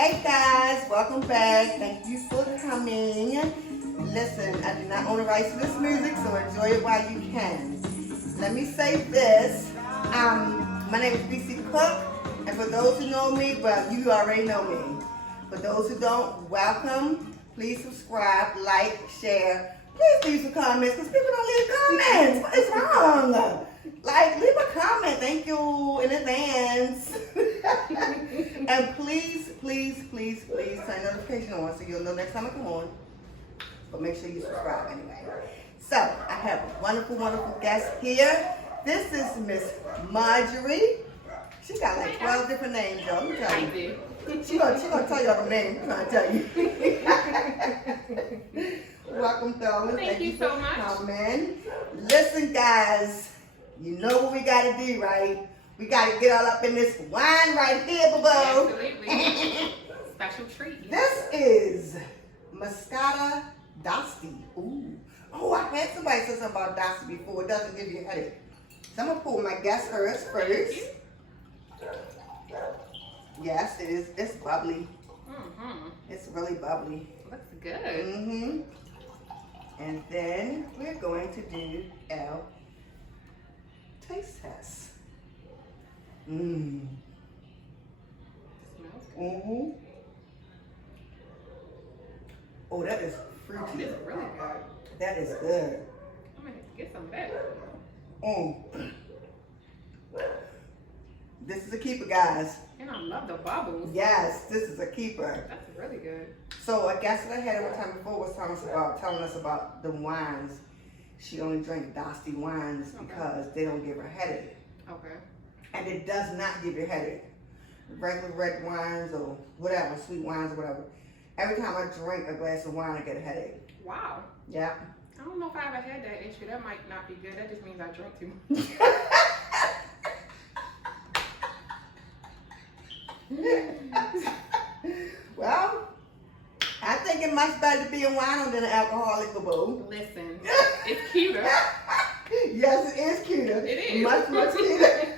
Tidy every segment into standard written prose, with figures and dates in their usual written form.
Hey guys, welcome back. Thank you for coming. Listen, I do not own the rights to this music, so enjoy it while you can. Let me say this. My name is BC Cook, and for those who know me, well, you already know me. For those who don't, welcome. Please subscribe, like, share. Please leave some comments, because people don't leave comments. What is wrong? Like, leave a comment. Thank you in advance. And please turn notification on so you'll know next time I come on. But make sure you subscribe anyway. So, I have a wonderful guest here. This is Miss Marjorie. She got like 12 different names, y'all. Let me tell you. She gonna tell y'all the names I'm trying to tell you. Welcome, darling. Thank you so much. Coming. Listen, guys. You know what we gotta do, right? We gotta get all up in this wine right here, boo-boo. Absolutely. Special treat. This is Moscato d'Asti. Ooh. Oh, I had somebody say something about d'Asti before. It doesn't give you a headache. So I'm gonna pour my guest hers first. Yes, it is. It's bubbly. It's really bubbly. Looks good. And then we're going to do our taste test. Smells good. Oh, that is fruity. Oh, this is really good. That is good. I'm gonna have to get some of that. This is a keeper, guys. And I love the bubbles. Yes, this is a keeper. That's really good. So a guest that I had one time before was telling us about the wines. She only drank d'Asti wines because they don't give her a headache. Okay. And it does not give you a headache. Regular red wines or whatever, sweet wines or whatever. Every time I drink a glass of wine, I get a headache. Wow. Yeah. I don't know if I ever had that issue. That might not be good. That just means I drink too much. Well, I think it's much better to be a wine than an alcoholic, boo. Listen, it's cuter. Yes, it is cuter. It is. Much cuter.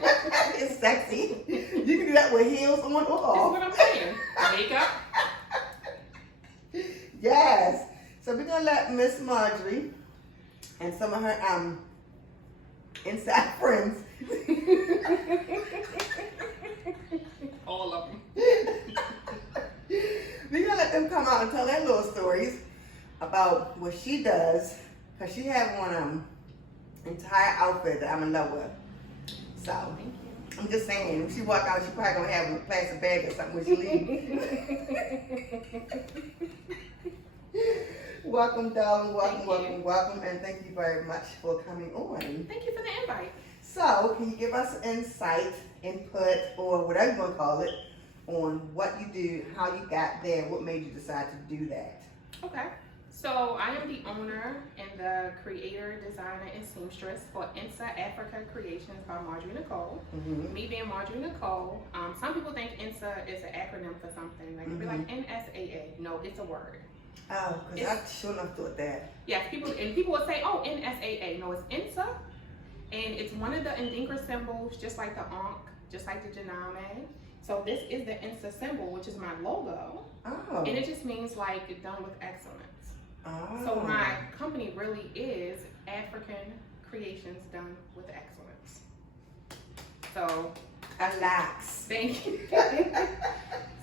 It's sexy. You can do that with heels on or That's off. what I'm saying. Makeup. Yes. So we're gonna let Miss Marjorie and some of her inside friends. All of them. We're gonna let them come out and tell their little stories about what she does, cause she had one entire outfit that I'm in love with. So I'm just saying, if she walk out, she probably gonna have a plastic bag or something when she leaves. Welcome, darling. Welcome, and thank you very much for coming on. Thank you for the invite. So, can you give us insight, input, or whatever you want to call it, on what you do, how you got there, what made you decide to do that? Okay. So I am the owner and the creator, designer, and seamstress for INSA Africa Creations by Marjorie Nicole. Me being Marjorie Nicole, some people think INSA is an acronym for something. Like it'd be like NSAA. No, it's a word. Oh, because I sure enough thought that. Yes, people would say, oh, NSAA. No, it's INSA, and it's one of the Ndinkra symbols, just like the Ankh, just like the Janame. So this is the INSA symbol, which is my logo. Oh. And it just means like done with excellence. Oh. So my company really is African creations done with excellence. So, relax. thank you.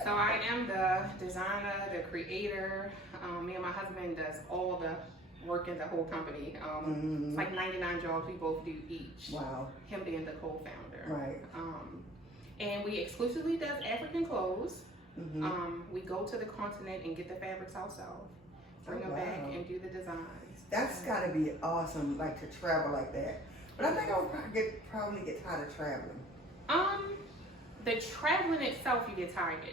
So I am the designer, the creator. Me and my husband does all the work in the whole company. It's like 99 jobs we both do each. Wow. Him being the co-founder. Right. And we exclusively does African clothes. We go to the continent and get the fabrics ourselves. Bring them back and do the designs. That's got to be awesome, like to travel like that. But I think I would probably get tired of traveling. The traveling itself, you get tired.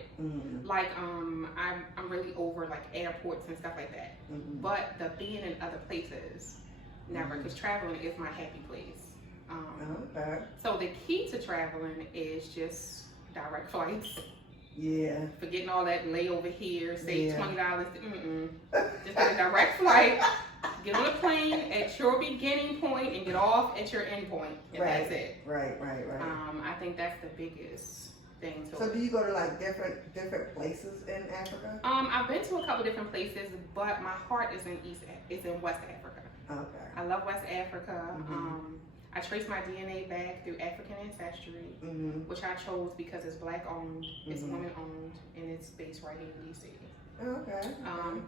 Like I'm really over like airports and stuff like that. But the being in other places, never, because traveling is my happy place. Okay. So the key to traveling is just direct flights. Yeah. Forgetting all that layover here, save $20. Just get a direct flight, get on a plane at your beginning point and get off at your end point. And that's it. Right. I think that's the biggest thing to So it. do you go to like different places in Africa? I've been to a couple different places, but my heart is in West Africa. Okay. I love West Africa. Mm-hmm. I trace my DNA back through African ancestry, Mm-hmm. which I chose because it's black owned, it's Mhm. woman owned, and it's based right here in DC. Okay.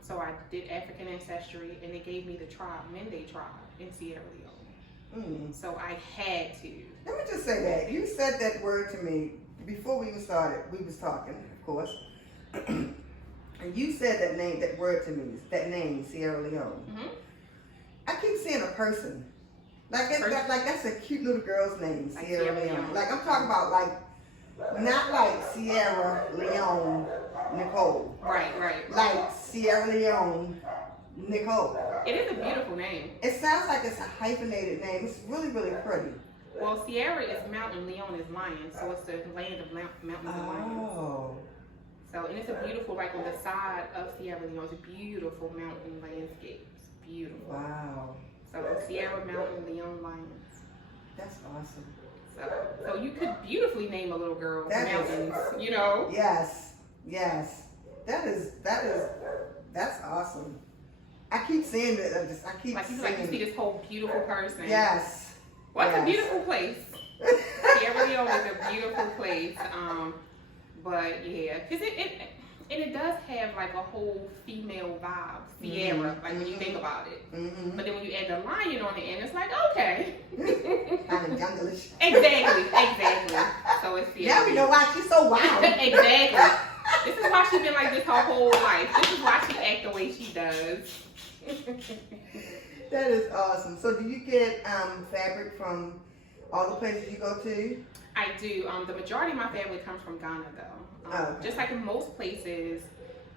So I did African ancestry, and it gave me the tribe, Mende tribe in Sierra Leone. Mm. So I had to. Let me just say that you said that word to me before we even started. We was talking, of course, and you said that word to me. That name, Sierra Leone. Mm-hmm. I keep seeing a person. Like that's a cute little girl's name, Like Sierra Sierra Leone. Leone. Like I'm talking about, like not like Sierra Leone Nicole. Right. Like Sierra Leone Nicole. It is a beautiful name. It sounds like it's a hyphenated name. It's really, really pretty. Well, Sierra is mountain, Leone is lion, so it's the land of mountains and lions. Oh. So, and it's a beautiful, like on the side of Sierra Leone, it's a beautiful mountain landscape. It's beautiful. Wow. So, Sierra Mountain, Leone lions. That's awesome. So you could beautifully name a little girl That is- mountains, you know? Yes. That's awesome. I keep seeing it. I keep Like seeing you see this whole beautiful person. Yes. Well, it's Yes. a beautiful place. Sierra Leone is a beautiful place. But yeah, because it does have like a whole female vibe, Sierra, like when you think about it. Mm-hmm. But then when you add the lion on the end, it's like, okay. Kind of youngerish. Exactly. So it's Sierra. Now we know why she's so wild. Exactly. This is why she's been like this her whole life. This is why she acts the way she does. That is awesome. So do you get fabric from all the places you go to? I do. The majority of my family comes from Ghana, though. Okay. Just like in most places,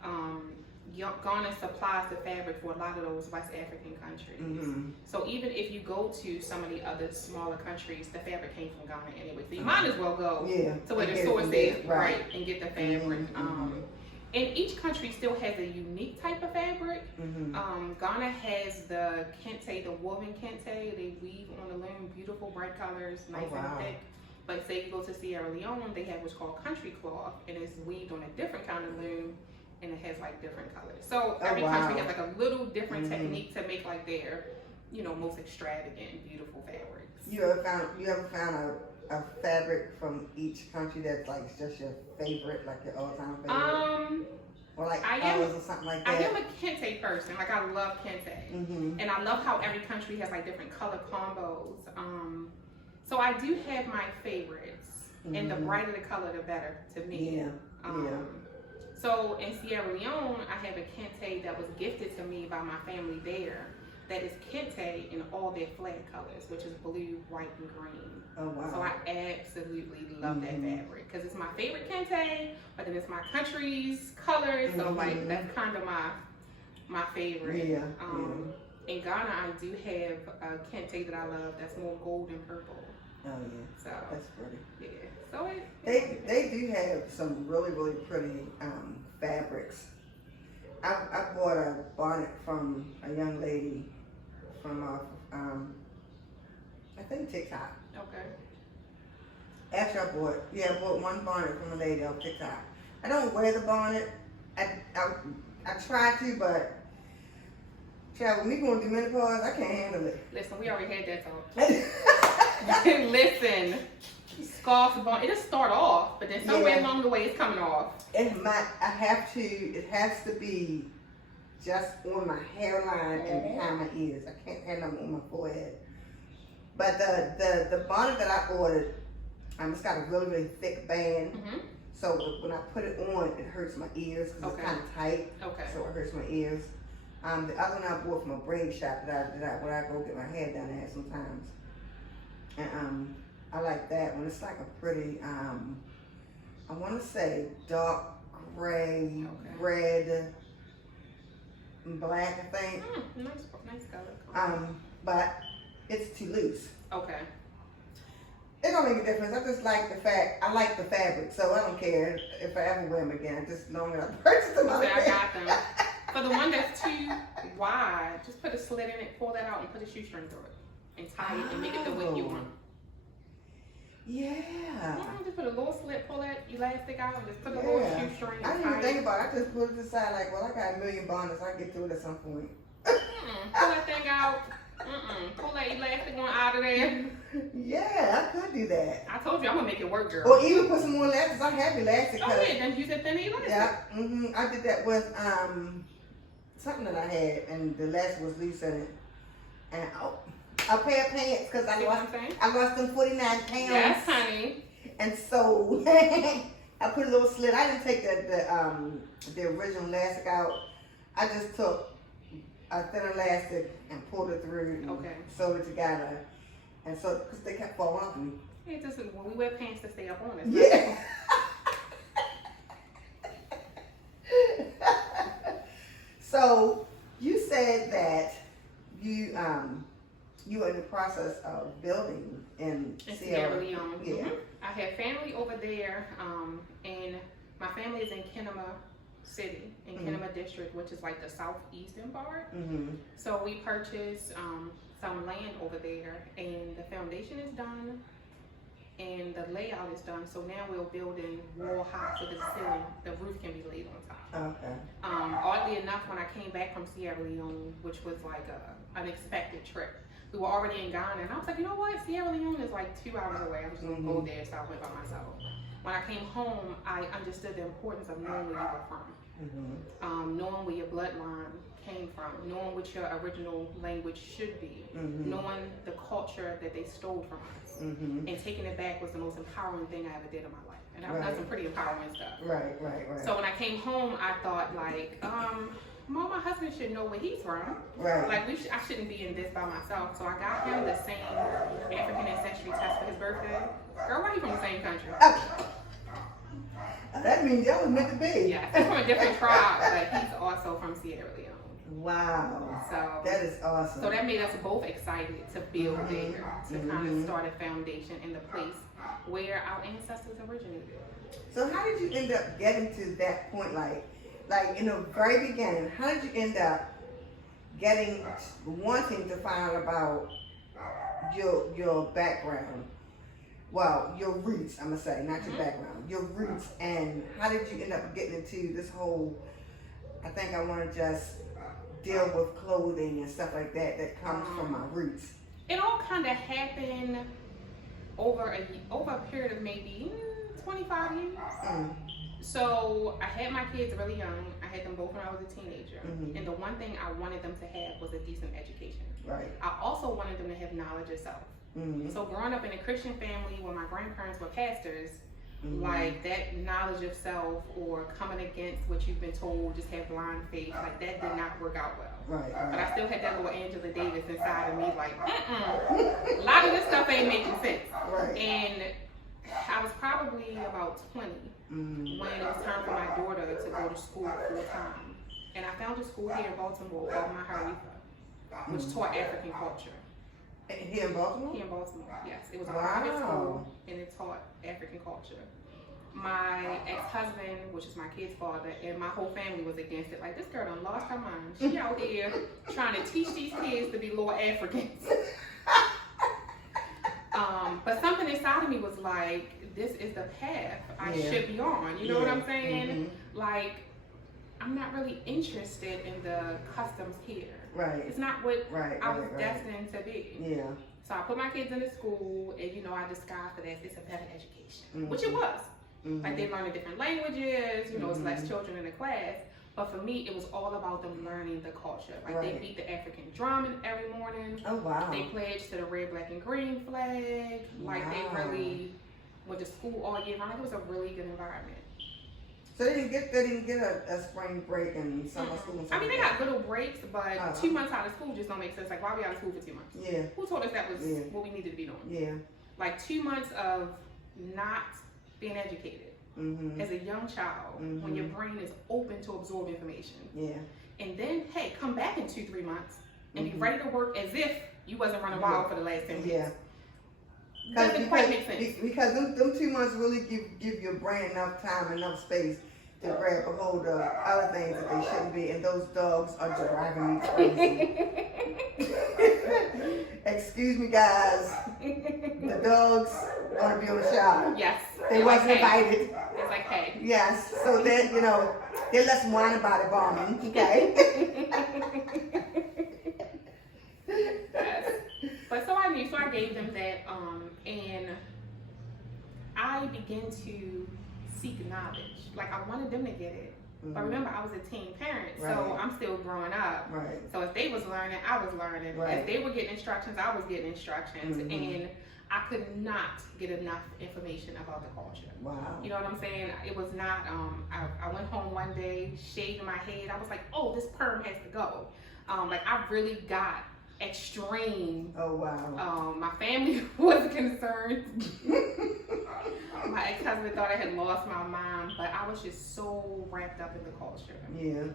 Ghana supplies the fabric for a lot of those West African countries. Mm-hmm. So even if you go to some of the other smaller countries, the fabric came from Ghana anyway. So you might as well go to where the source is, right, and get the fabric. Mm-hmm. And each country still has a unique type of fabric. Mm-hmm. Ghana has the kente, the woven kente. They weave on the loom, beautiful bright colors, nice wow. and thick. But say you go to Sierra Leone, they have what's called country cloth, and it's weaved on a different kind of loom, and it has like different colors. So every country has like a little different technique to make like their, most extravagant, beautiful fabrics. You ever found a fabric from each country that's like just your favorite, like your all-time favorite? Or like colors or something like that? I am a kente person. Like I love kente. Mm-hmm. And I love how every country has like different color combos. So I do have my favorites. And the brighter the color, the better to me. Yeah. So in Sierra Leone, I have a kente that was gifted to me by my family there. That is kente in all their flag colors, which is blue, white, and green. Oh wow. So I absolutely love that fabric because it's my favorite kente, but then it's my country's colors. So like that's kind of my favorite. Yeah. In Ghana, I do have a kente that I love that's more gold and purple. Oh yeah. So That's pretty. yeah. So They do have some really, really pretty fabrics. I bought a bonnet from a young lady from I think TikTok. okay. Actually, I bought one bonnet from a lady on TikTok. I don't wear the bonnet. I try to, but child, when we going through menopause, I can't handle it. Listen, we already had that talk. Listen, scarf, bonnet, it just start off, but then somewhere along the way it's coming off. It has to be just on my hairline and behind my ears. I can't have them on my forehead. But the bonnet that I ordered, it's got a really, really thick band. So when I put it on, it hurts my ears because it's kind of tight. Okay. So it hurts my ears. The other one I bought from a braid shop where I go get my hair done at sometimes. And I like that one. It's like a pretty, I want to say dark gray, red, and black, I think. Nice color. But it's too loose. Okay. It don't make a difference. I just like I like the fabric, so I don't care if I ever wear them again. Just knowing that I purchased them. I got them. For the one that's too wide, just put a slit in it, pull that out, and put a shoestring through it, and tie it, and make it the width you want. Yeah. Just put a little slip, pull that elastic out, and just put a little shoestring. I didn't even think about it. I just put it aside like, well, I got a million bonnets. I get to it at some point. Pull that thing out. Pull that elastic one out of there. Yeah, I could do that. I told you I'm gonna make it work, girl. Or even put some more elastics. I have elastic. Oh yeah, then use a thin elastic. Yeah. I did that with something that I had, and the elastic was loose in it. And a pair of pants because I lost them 49 pounds. Yes, honey. And so I put a little slit. I didn't take the original elastic out. I just took a thin elastic and pulled it through and sewed it together. And so, because they kept falling off me. It just, when we wear pants to stay up on us. Yeah. So, you said that you were in the process of building in Sierra Leone. Yeah. I have family over there, and my family is in Kenema City, in Kenema District, which is like the southeastern part. So we purchased some land over there, and the foundation is done, and the layout is done. So now we're building wall high so the ceiling, the roof can be laid on top. Okay. Oddly enough, when I came back from Sierra Leone, which was like an unexpected trip, we were already in Ghana, and I was like, you know what? Sierra Leone is like 2 hours away. I'm just gonna go there, so I went by myself. When I came home, I understood the importance of knowing where you were from, knowing where your bloodline came from, knowing what your original language should be, knowing the culture that they stole from us, and taking it back was the most empowering thing I ever did in my life. And I've done some pretty empowering stuff. Right. So when I came home, I thought like, Mom, my husband should know where he's from. Right. Like I shouldn't be in this by myself. So I got him the same African ancestry test for his birthday. Girl, why are you from the same country? That means y'all was meant to be. Yeah, he's from a different tribe, but he's also from Sierra Leone. Wow. So that is awesome. So that made us both excited to build there, to kind of start a foundation in the place where our ancestors originated. So how did you end up getting to that point? Like in the very beginning, how did you end up wanting to find out about your background? Well, your roots, I'm gonna say, not your background, your roots, and how did you end up getting into this whole, I think I want to just deal with clothing and stuff like that comes from my roots? It all kind of happened over a period of maybe 25 years. So I had my kids really young. I had them both when I was a teenager. And the one thing I wanted them to have was a decent education. Right. I also wanted them to have knowledge of self. So growing up in a Christian family where my grandparents were pastors, like that knowledge of self or coming against what you've been told, just have blind faith, like that did not work out well. Right. But I still had that little Angela Davis inside of me, like, a lot of this stuff ain't making sense. Right. And I was probably about 20 when it was time for my daughter to go to school full time. And I found a school here in Baltimore called Maharifa, which taught African culture. Here in Baltimore? Here in Baltimore, yes. It was a private school and it taught African culture. My ex-husband, which is my kid's father, and my whole family was against it. Like, this girl done lost her mind. She out here trying to teach these kids to be little Africans. But something inside of me was like, this is the path I should be on. You know what I'm saying? Like, I'm not really interested in the customs here. Right. It's not what I was destined to be. Yeah. So I put my kids in the school, and I disguised for that it's a better education, which it was. Like they learning different languages, it's less children in the class. But for me, it was all about them learning the culture. Like they beat the African drum every morning. Oh wow. They pledged to the red, black, and green flag. Like they really went to school all year round. It was a really good environment. So they didn't get a spring break and summer school and stuff. I mean, they got little breaks, but 2 months out of school just don't make sense. Like, why are we out of school for 2 months? Yeah. Who told us that was what we needed to be doing? Yeah. Like 2 months of not being educated as a young child when your brain is open to absorb information. Yeah. And then, hey, come back in 2-3 months and be ready to work as if you wasn't running wild for the last 10 years. Yeah. Doesn't quite make sense. Because them 2 months really give your brain enough time, enough space to grab a hold of other things that they shouldn't be, and those dogs are driving me crazy. Excuse me, guys. The dogs or to be on the show. Yes. They wasn't like, hey. invited. It's like, hey. Yes, so then, they're less whine about it bombing, okay? Yes. But so I gave them that, and I began to seek knowledge. Like, I wanted them to get it. Mm-hmm. But remember, I was a teen parent, so I'm still growing up. Right. So if they was learning, I was learning. Right. If they were getting instructions, I was getting instructions. Mm-hmm. And I could not get enough information about the culture. Wow. You know what I'm saying? It was not, I went home one day, shaving my head. I was like, oh, this perm has to go. Like, I really got extreme. Oh, wow. My family was concerned. My ex-husband thought I had lost my mom, but I was just so wrapped up in the culture. Yeah.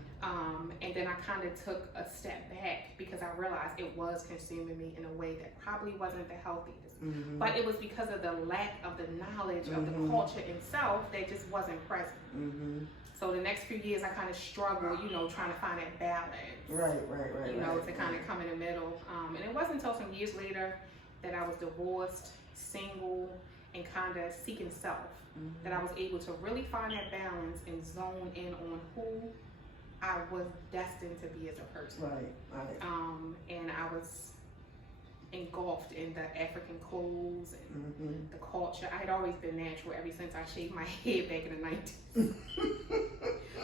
And then I kind of took a step back because I realized it was consuming me in a way that probably wasn't the healthiest. Mm-hmm. But it was because of the lack of the knowledge of the culture itself that just wasn't present. Mm-hmm. So the next few years I kind of struggled, trying to find that balance. Right. To kind of come in the middle. And it wasn't until some years later that I was divorced, single, and kind of seeking self, that I was able to really find that balance and zone in on who I was destined to be as a person. Right. And I was engulfed in the African clothes and the culture. I had always been natural ever since I shaved my head back in the 90s.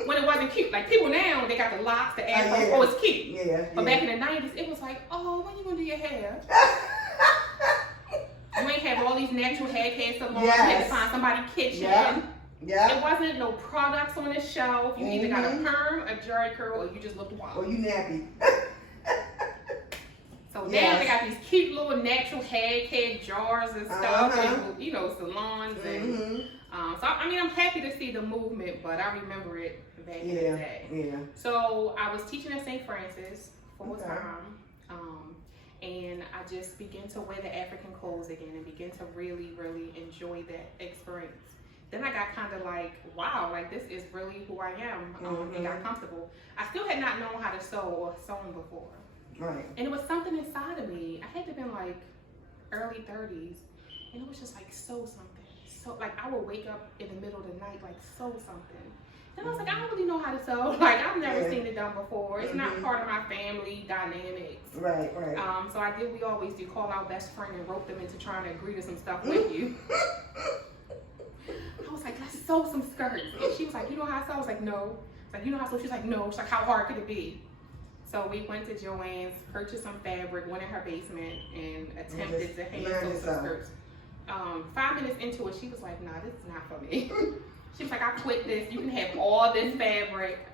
When it wasn't cute. Like, people now, they got the locks, the afro, oh, it's cute. Yeah. But back in the 90s, it was like, oh, when you gonna do your hair? You ain't have all these natural hair care salons. Yes. You had to find somebody's kitchen. Yeah. It wasn't no products on the shelf. You either got a perm, a jerry curl, or you just looked wild. Or you nappy. So now they got these cute little natural hair care jars and stuff, and, salons. And so, I mean, I'm happy to see the movement, but I remember it back in the day. Yeah. So I was teaching at St. Francis full time. And I just began to wear the African clothes again and began to really, really enjoy that experience. Then I got kind of like, wow, like this is really who I am, and got comfortable. I still had not known how to sew or sewn before. Right. And it was something inside of me. I had to been like early 30s, and it was just like sew something. So like I would wake up in the middle of the night like sew something. And I was like, I don't really know how to sew. Like, I've never seen it done before. It's not part of my family dynamics. Right. So I did, we always do, call our best friend and rope them into trying to agree to some stuff with you. I was like, let's sew some skirts. And she was like, you know how to sew? I was like, no. I was like, you know how to sew? She's like, no. She's like, how hard could it be? So we went to Joann's, purchased some fabric, went in her basement, and attempted to hand sew some skirts. 5 minutes into it, she was like, nah, this is not for me. She was like, I quit this. You can have all this fabric.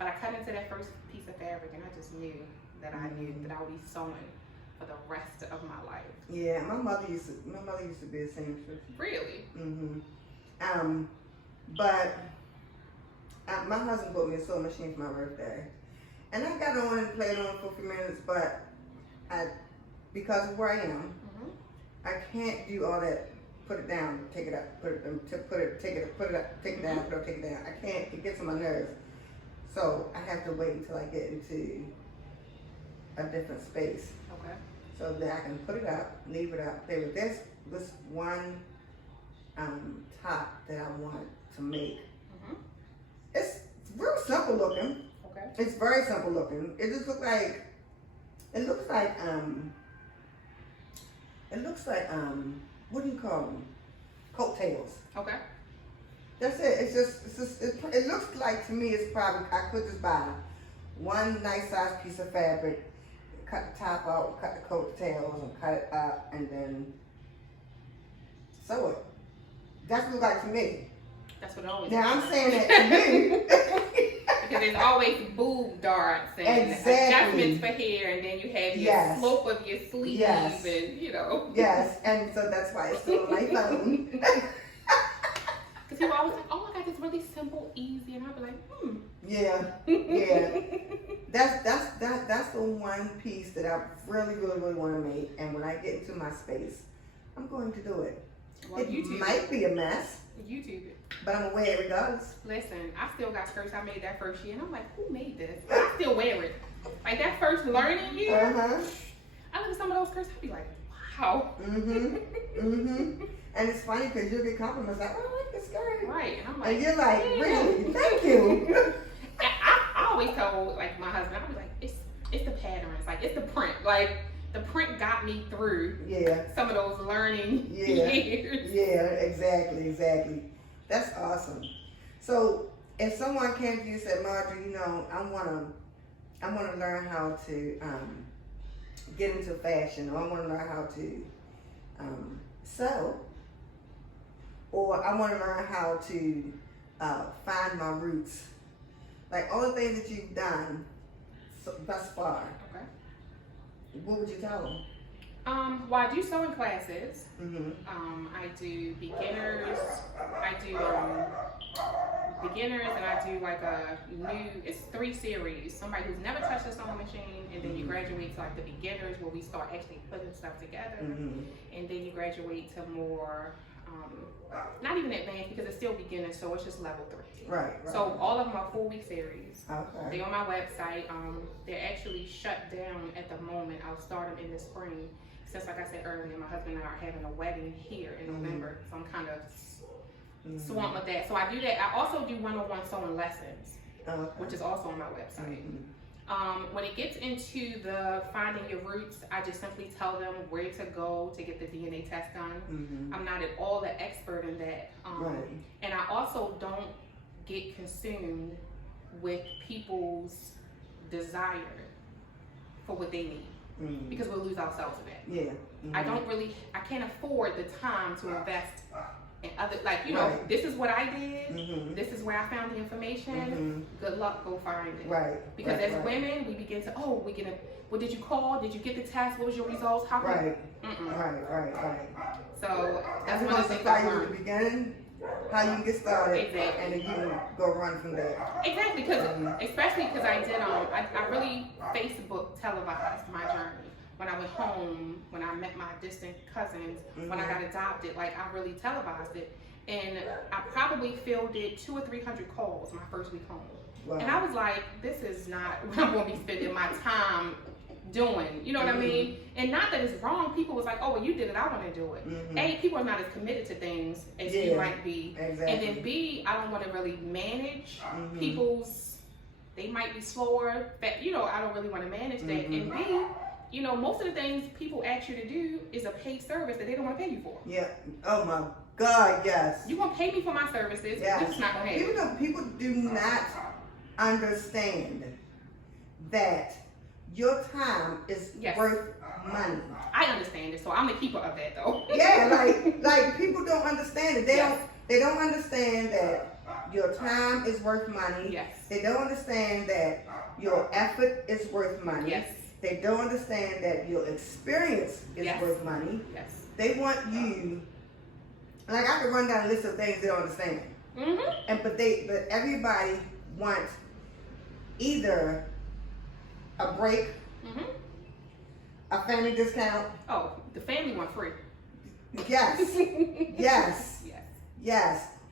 But I cut into that first piece of fabric, and I just knew that I would be sewing for the rest of my life. Yeah, my mother used to be a seamstress. Really? But my husband bought me a sewing machine for my birthday, and I got on and played on for a few minutes. But because of where I am, I can't do all that. Put it down, take it up, take it down, put it down. I can't, it gets on my nerves. So I have to wait until I get into a different space. Okay. So that I can put it up, leave it up. There's this one top that I want to make. It's real simple looking. Okay. It's very simple looking. It just looks like what do you call them? Coattails. Okay. That's it. It looks like, to me, it's probably, I could just buy one nice size piece of fabric, cut the top out, cut the coattails, and cut it up, and then sew it. That's what it looks like to me. That's what it always Now, I'm saying that to you. Because there's always boob darts and adjustments for hair, and then you have your slope of your sleeve, and Yes, and so that's why it's still on my phone. Because people always like, oh my God, it's really simple, easy, and I'll be like, Yeah. That's the one piece that I really, really, really want to make, and when I get into my space, I'm going to do it. Well, it might be a mess. YouTube it. But I'm gonna wear it regardless. Listen, I still got skirts I made that first year, and I'm like, who made this? But I still wear it. Like that first learning year, I look at some of those skirts, I'd be like, Wow. And it's funny because you'll get compliments like, "Oh, I like this skirt." Right. And I'm like, And you're like, yeah. "Really? Thank you." I always tell like my husband, I was like, it's the patterns, like it's the print, like the print got me through some of those learning years. Yeah, exactly. That's awesome. So if someone came to you and said, "Marjorie, I wanna learn how to get into fashion, or I wanna learn how to sew, or I wanna learn how to find my roots," like all the things that you've done thus far, Okay. what would you tell them? Well, I do sewing classes. I do beginners. I do beginners, and I do like it's 3 series. Somebody who's never touched a sewing machine, and then you graduate to like the beginners, where we start actually putting stuff together, and then you graduate to more, not even advanced because it's still beginners, so it's just level 3. Right. So all of them are 4-week series. Okay. They're on my website. They're actually shut down at the moment. I'll start them in the spring. Since, like I said earlier, my husband and I are having a wedding here in November, so I'm kind of swamped with that. So I do that. I also do one-on-one sewing lessons, which is also on my website. When it gets into the finding your roots, I just simply tell them where to go to get the DNA test done. I'm not at all the expert in that. And I also don't get consumed with people's desire for what they need. Because we'll lose ourselves in that. I can't afford the time to invest in other, like, this is what I did, this is where I found the information, good luck, go find it. Because as women, we begin to, what did you call, did you get the test, what was your results, how come? Right. So that's one of the things I learned at the beginning, how you can get started, and then you can go run from there. Exactly, because especially because I did I really Facebook televised my journey. When I went home, when I met my distant cousins, when I got adopted, like I really televised it, and I probably fielded 200 or 300 calls my first week home. Wow. And I was like, this is not what I'm going to be spending my time doing, you know what I mean? And not that it's wrong. People was like, oh, well, you did it, I want to do it. A, people are not as committed to things as you might be. Exactly. And then B, I don't want to really manage people's, they might be slower, but I don't really want to manage that. And B, most of the things people ask you to do is a paid service that they don't want to pay you for. Yeah. Oh my God, yes. You want to pay me for my services, this is not going to happen. Even though people do not understand that your time is worth money. I understand it, so I'm the keeper of that, though. like people don't understand it. They don't understand that your time is worth money. Yes. They don't understand that your effort is worth money. Yes. They don't understand that your experience is worth money. Yes. They want you. Like I could run down a list of things they don't understand. But everybody wants either a break, a family discount. Oh, the family one free. Yes.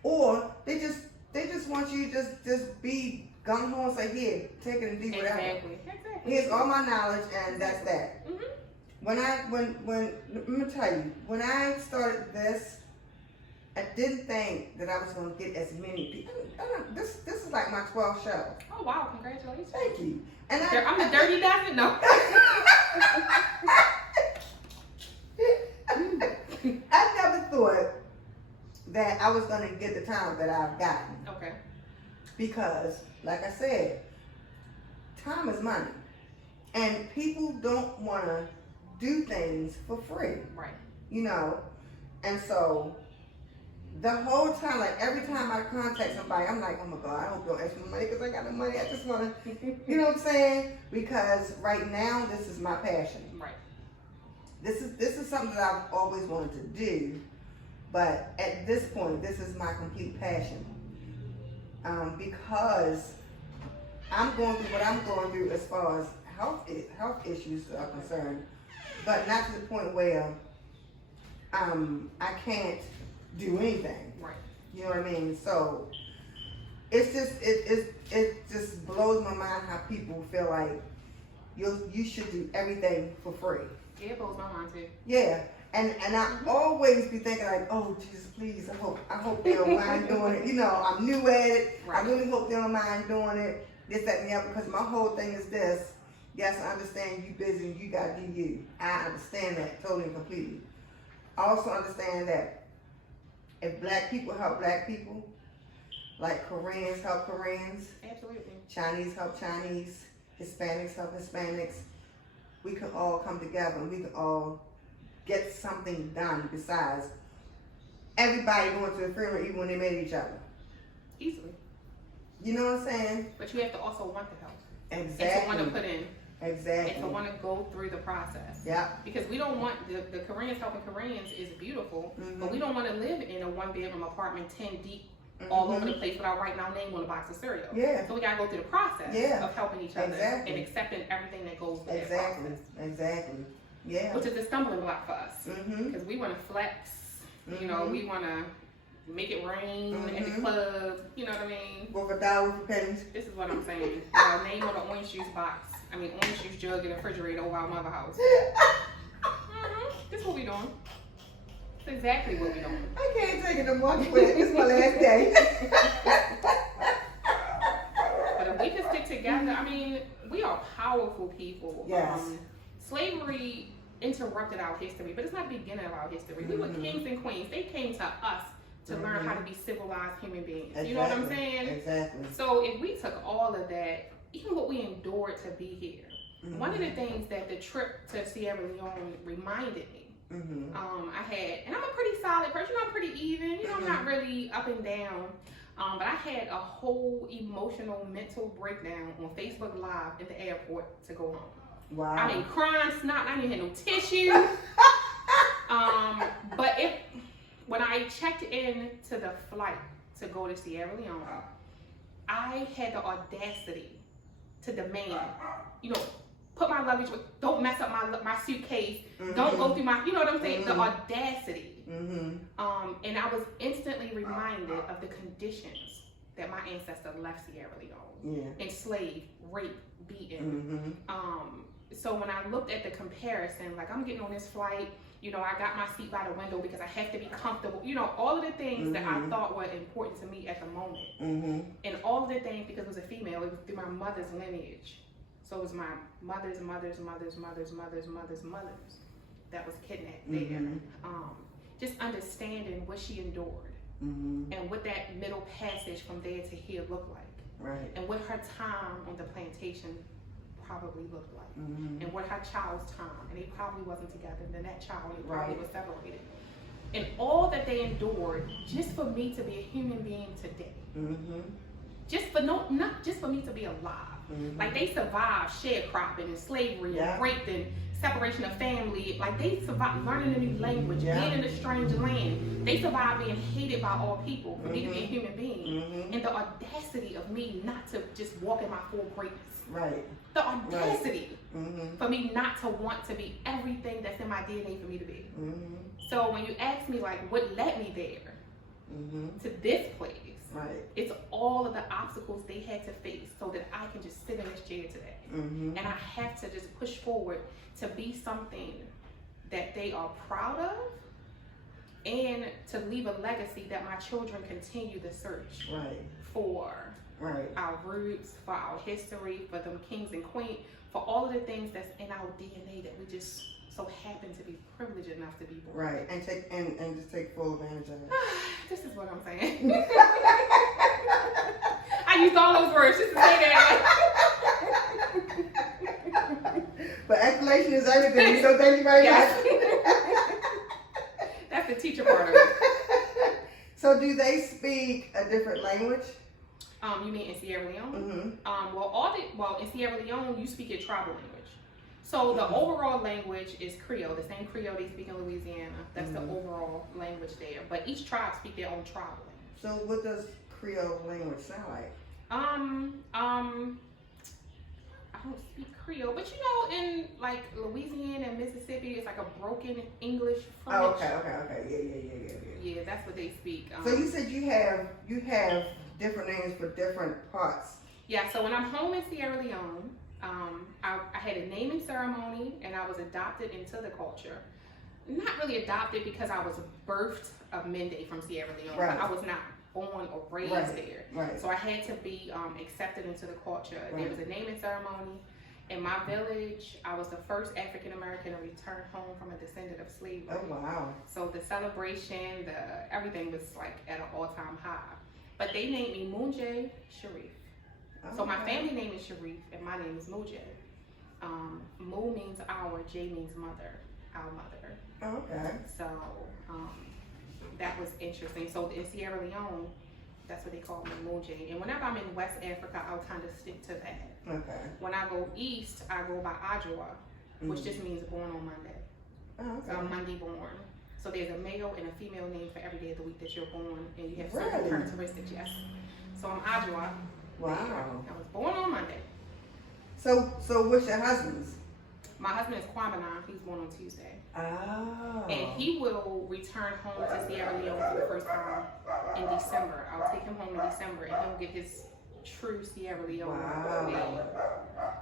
Or they just want you to just be gung ho and say, here, take it and do whatever. Exactly. Here's all my knowledge, and that's that. When let me tell you, when I started this, I didn't think that I was going to get as many people. This is like my 12th show. Oh wow! Congratulations. Thank you. And I'm the dirty dozen. No. I never thought that I was going to get the time that I've gotten. Okay. Because, like I said, time is money, and people don't want to do things for free. Right. And so. The whole time, like every time I contact somebody, I'm like, oh my God, I hope you don't ask me money because I got the money. I just want to, you know what I'm saying? Because right now, this is my passion. Right. This is something that I've always wanted to do, but at this point, this is my complete passion. Because I'm going through what I'm going through as far as health issues are concerned, but not to the point where I can't do anything. Right. You know what I mean? So it's just it just blows my mind how people feel like you should do everything for free. It blows my mind too. Yeah. And I always be thinking like, oh Jesus, please, I hope they don't mind doing it. You know, I'm new at it. Right. I really hope they don't mind doing it. This, that, and the other. Because my whole thing is this. Yes, I understand you busy and you gotta do you. I understand that totally and completely. I also understand that if black people help black people, like Koreans help Koreans, Absolutely. Chinese help Chinese, Hispanics help Hispanics, we can all come together and we can all get something done besides everybody going to the funeral even when they met each other. Easily. You know what I'm saying? But you have to also want the help. Exactly. And to want to put in. Exactly. And to want to go through the process. Yeah. Because we don't want, the Koreans helping Koreans is beautiful, but we don't want to live in a one-bedroom apartment 10 deep all over the place without writing our name on a box of cereal. Yeah. So we got to go through the process of helping each other and accepting everything that goes with that process. Exactly. Yeah. Which is a stumbling block for us. Because we want to flex, you know, we want to make it rain at the club, you know what I mean? Go for $1 for pennies. This is what I'm saying. Our name on the orange juice box. I mean, orange juice jug in the refrigerator over our mother house. This is what we doing. That's exactly what we doing. I can't take it no more. This is my last day. But if we can stick together, I mean, we are powerful people. Yes. Slavery interrupted our history, but it's not the beginning of our history. We were kings and queens. They came to us to learn how to be civilized human beings. Exactly. You know what I'm saying? Exactly. So if we took all of that, even what we endured to be here, one of the things that the trip to Sierra Leone reminded me, I had, and I'm a pretty solid person, I'm pretty even, you know, I'm not really up and down, but I had a whole emotional, mental breakdown on Facebook Live at the airport to go home. Wow. I mean, crying, snot, I didn't have no tissue. But when I checked in to the flight to go to Sierra Leone, I had the audacity to demand, you know, put my luggage, don't mess up my suitcase, don't go through my, you know what I'm saying, the audacity. And I was instantly reminded of the conditions that my ancestors left Sierra Leone. Enslaved, raped, beaten. So when I looked at the comparison, like I'm getting on this flight, you know, I got my seat by the window because I have to be comfortable. You know, all of the things that I thought were important to me at the moment. And all of the things, because it was a female, it was through my mother's lineage. So it was my mother's that was kidnapped there. Just understanding what she endured and what that middle passage from there to here looked like. Right. And what her time on the plantation probably looked like. And what her child's time, and they probably wasn't together, and then that child, they probably was separated. And all that they endured just for me to be a human being today. Just for not just for me to be alive. Like they survived sharecropping and slavery and rape and separation of family. Like they survived learning a new language, being in a strange land. They survived being hated by all people for me to be a human being. And the audacity of me not to just walk in my full greatness. Right. The audacity for me not to want to be everything that's in my DNA for me to be. So when you ask me like what led me there to this place, it's all of the obstacles they had to face so that I can just sit in this chair today. And I have to just push forward to be something that they are proud of and to leave a legacy that my children continue the search for our roots, for our history, for them kings and queens, for all of the things that's in our DNA that we just so happen to be privileged enough to be born. Right, and just take full advantage of it. This is what I'm saying. I used all those words just to say that. But explanation is everything, so thank you very much. That's the teacher part of it. So do they speak a different language? You mean in Sierra Leone? Well, in Sierra Leone, you speak your tribal language. So the overall language is Creole, the same Creole they speak in Louisiana. That's the overall language there. But each tribe speak their own tribal language. So what does Creole language sound like? I don't speak Creole, but you know, in like Louisiana and Mississippi, it's like a broken English French. Oh, okay. Yeah, that's what they speak. So you said you have different names for different parts. Yeah, so when I'm home in Sierra Leone, I had a naming ceremony, and I was adopted into the culture. Not really adopted because I was birthed a Mende from Sierra Leone. Right. I was not born or raised there. Right. So I had to be accepted into the culture. Right. There was a naming ceremony. In my village, I was the first African American to return home from a descendant of slavery. Oh, wow. So the celebration, everything was like at an all-time high. But they named me Moonjay Sharif. So my family name is Sharif, and my name is Moonjay. Mu means our, J means mother, our mother. Oh, okay. So that was interesting. So in Sierra Leone, that's what they call me, Moonjay. And whenever I'm in West Africa, I'll kind of stick to that. Okay. When I go east, I go by Adjoa, which just means born on Monday. Oh, okay. So I'm Monday born. So there's a male and a female name for every day of the week that you're born, and you have certain Really? characteristics, yes. So I'm Adjoa. Wow. I was born on Monday. So what's your husband's? My husband is Kwamana. He's born on Tuesday. Oh. And he will return home to Sierra Leone for the first time in December. I'll take him home in December, and he'll get his true Sierra Leone name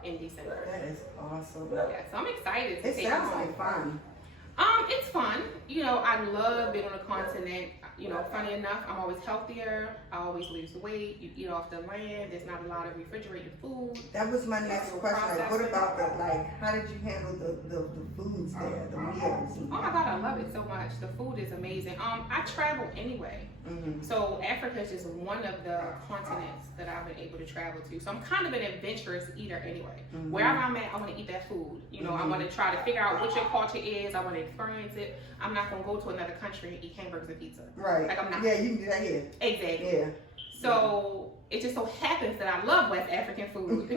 in December. That is awesome. Yeah, so I'm excited to It take him sounds home. like fun. It's fun. You know, I love being on the continent. You know, funny enough, I'm always healthier. I always lose weight. You eat off the land. There's not a lot of refrigerated food. That was my next question. Like, what about how did you handle the foods there, the meals? Oh my God, I love it so much. The food is amazing. I travel anyway. Mm-hmm. So Africa is just one of the continents that I've been able to travel to. So I'm kind of an adventurous eater anyway. Mm-hmm. Wherever I'm at, I want to eat that food. You know, I want to try to figure out what your culture is. I want to experience it. I'm not going to go to another country and eat hamburgers and pizza. Right. Like I'm not. Yeah, you can do that here. Exactly. Yeah. So it just so happens that I love West African food.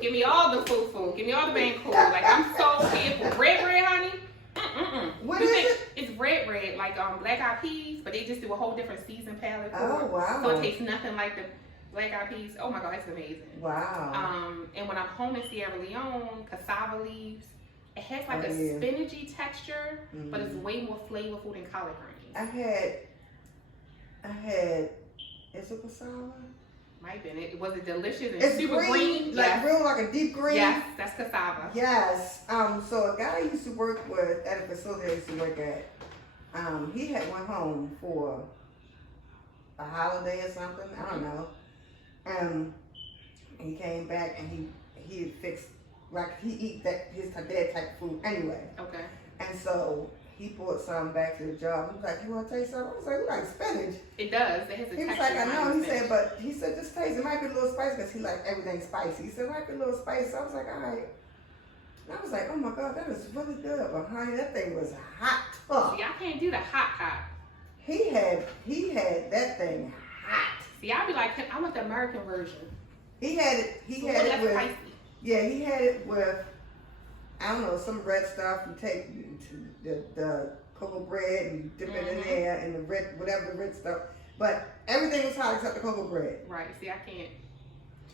Give me all the food. Give me all the banku. Like I'm so here for red, honey. What is it? It's red, like black eyed peas, but they just do a whole different season palette for Oh, it. wow. So it tastes nothing like the black eyed peas. Oh my God, it's amazing. Wow. And when I'm home in Sierra Leone, cassava leaves, it has like a spinachy texture, but it's way more flavorful than collard greens. I had, is it cassava? Might been. It was delicious and It's super green. like Yes. real, like a deep green. Yes, that's cassava. Yes. So a guy I used to work with at a facility I used to work at, he had went home for a holiday or something. I don't know. And he came back and he had fixed, like he eat his dad type of food anyway. Okay. And so he brought some back to the job. He was like, "You want to taste something?" I was like, "We like spinach." It does. It has a He was texture. like, "I know." He spinach. said, "But he said just taste. It might be a little spicy because he like everything spicy." He said, "It might be a little spicy." So I was like, "All right." And I was like, "Oh my God, that is really good." But honey, that thing was hot. See, I can't do the hot. He had that thing hot. See, I'd be like, I want the American version. He had it. He So had it less with. spicy. Yeah, he had it with. I don't know, some red stuff. You take the cocoa bread and you dip it in there and the red, whatever the red stuff. But everything was hot except the cocoa bread. Right. See, I can't.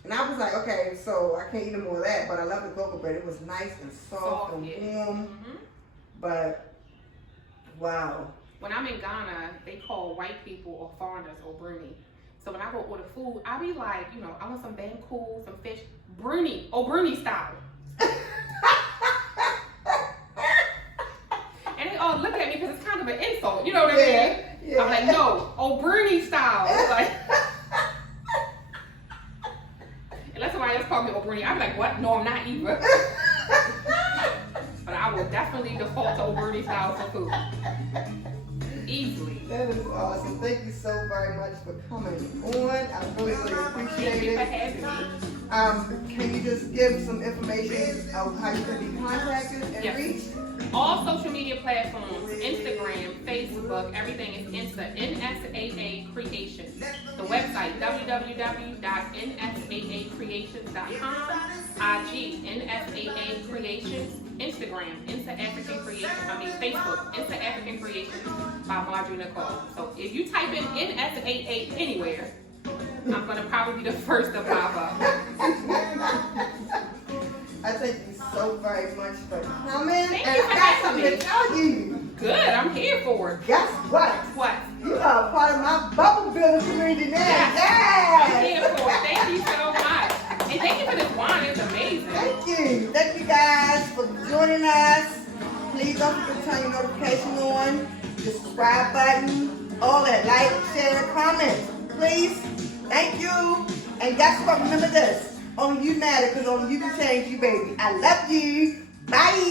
And I was like, okay, so I can't eat no more of that, but I love the cocoa bread. It was nice and soft and warm. But wow. When I'm in Ghana, they call white people or foreigners Bruni. So when I go order food, I be like, you know, I want some banku, some fish, Bruni style. And they all look at me because it's kind of an insult, you know what I mean? Yeah. I'm like, no, Bruni style. Like, unless somebody else call me Bruni, I'm like, what? No, I'm not either. But I will definitely default to Bruni style for food. Easily. That is awesome. Thank you so very much for coming on. I really appreciate Thank you for it. having me. Can you just give some information of how you can be contacted and reached? All social media platforms, Instagram, Facebook, everything is NSAA Creations. The website, www.nsaacreations.com, IG, NSAA Creations, Instagram, Facebook, Insta African Creations by Marjorie Nicole. So if you type in NSAA anywhere, I'm going to probably be the first to pop up. I thank you so very much for coming. Thank and you for I got having something me. to tell you. Good, I'm here for it. Guess what? What? You are part of my bubble building community now. Yes. I'm here for it. Thank you so much. And thank you for this wine. It's amazing. you. Thank you guys for joining us. Please don't forget to turn your notification on, the subscribe button, all that, like, share, comment. Please. Thank you. And guess what? Remember this. Only you matter because only you can change you, baby. I love you. Bye.